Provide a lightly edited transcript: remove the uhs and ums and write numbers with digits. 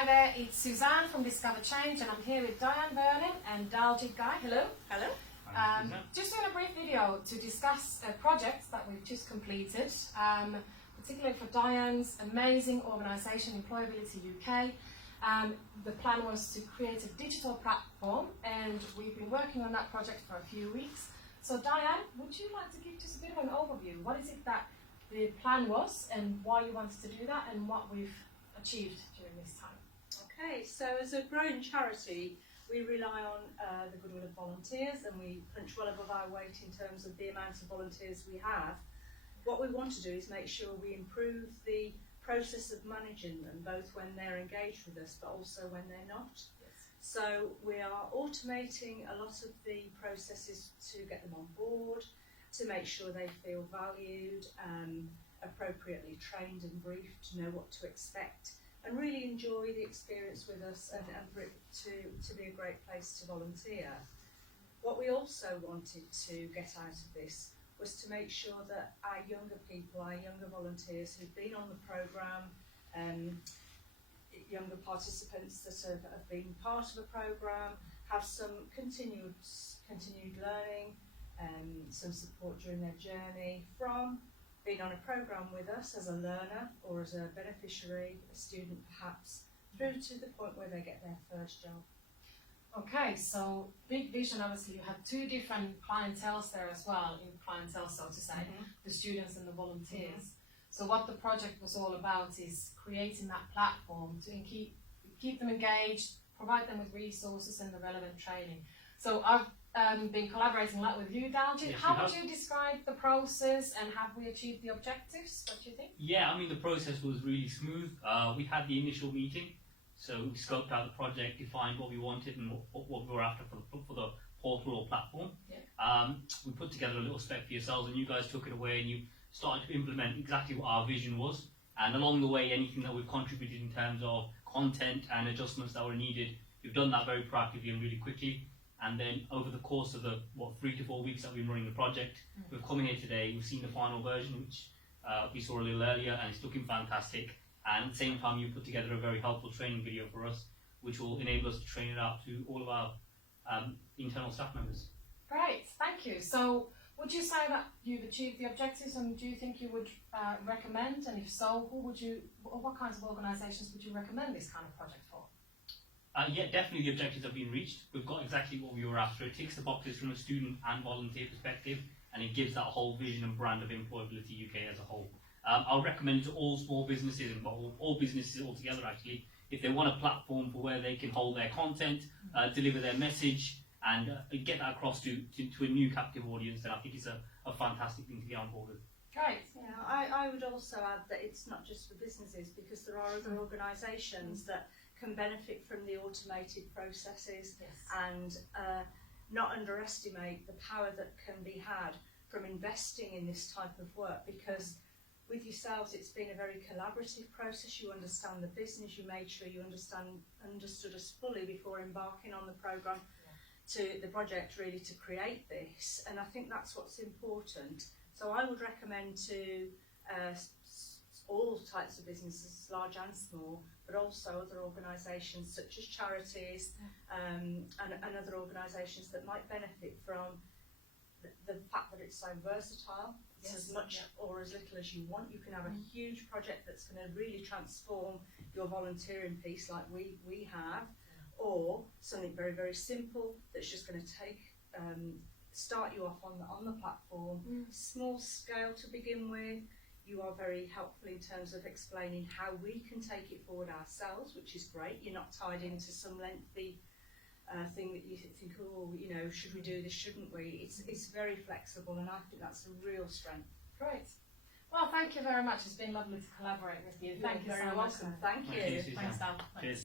Hi there, it's Suzanne from DiscoverChange, and I'm here with Diane Vernon and Daljit Guy. Hello. Hello. Just doing a brief video to discuss a project that we've just completed, particularly for Diane's amazing organisation, EmployabilityUK. The plan was to create a digital platform, and we've been working on that project for a few weeks. So Diane, would you like to give just a bit of an overview? What is it that the plan was, and why you wanted to do that, and what we've achieved during this time? Okay, so as a growing charity, we rely on the goodwill of volunteers, and we punch well above our weight in terms of the amount of volunteers we have. What we want to do is make sure we improve the process of managing them, both when they're engaged with us, but also when they're not. Yes. So we are automating a lot of the processes to get them on board, to make sure they feel valued, appropriately trained and briefed to know what to expect, and really enjoy the experience with us, and for it to be a great place to volunteer. What we also wanted to get out of this was to make sure that our younger people, our younger volunteers who've been on the programme, younger participants that have been part of the programme, have some continued learning, some support during their journey from being on a programme with us as a learner or as a beneficiary, a student perhaps, through to the point where they get their first job. okay, so big vision, obviously you have two different clienteles there as well, in clientele so to say, the students and the volunteers. So what the project was all about is creating that platform to keep them engaged, provide them with resources and the relevant training. So I've been collaborating a lot with you, Daljit. Yes, how would you describe the process, and have we achieved the objectives? What do you think? Yeah, I mean the process was really smooth. We had the initial meeting, so we scoped out the project, defined what we wanted and what we were after for the portal or platform. Yeah. We put together a little spec for yourselves, and you guys took it away and you started to implement exactly what our vision was. And along the way, anything that we've contributed in terms of content and adjustments that were needed, we've done that very proactively and really quickly. And then over the course of the 3 to 4 weeks that we've been running the project, we've come here today, we've seen the final version, which we saw a little earlier, and it's looking fantastic. And at the same time, you put together a very helpful training video for us, which will enable us to train it out to all of our internal staff members. Great, thank you. So would you say that you've achieved the objectives, and do you think you would recommend, and if so, what kinds of organisations would you recommend this kind of project for? Yeah, definitely the objectives have been reached. We've got exactly what we were after. It ticks the boxes from a student and volunteer perspective, and it gives that whole vision and brand of Employability UK as a whole. I'll recommend it to all small businesses and all businesses altogether actually, if they want a platform for where they can hold their content, deliver their message, and get that across to a new captive audience, then I think it's a fantastic thing to get on board with. Great. Yeah, I would also add that it's not just for businesses, because there are other organisations that can benefit from the automated processes. Yes. And not underestimate the power that can be had from investing in this type of work, because with yourselves it's been a very collaborative process. You understand the business, you made sure you understood us fully before embarking on the programme, to the project really to create this, and I think that's what's important. So I would recommend to all types of businesses, large and small, but also other organisations such as charities and other organisations that might benefit from the fact that it's so versatile. It's as much or as little as you want. You can have a huge project that's going to really transform your volunteering piece like we have, or something very, very simple that's just going to start you off on the platform, small scale to begin with. You are very helpful in terms of explaining how we can take it forward ourselves, which is great. You're not tied into some lengthy thing that you think, oh, you know, should we do this, shouldn't we? It's very flexible, and I think that's a real strength. Great. Well, thank you very much. It's been lovely to collaborate with you. Thank you very so much. welcome. Thank you. Suzanne. Thanks, Dal. Cheers.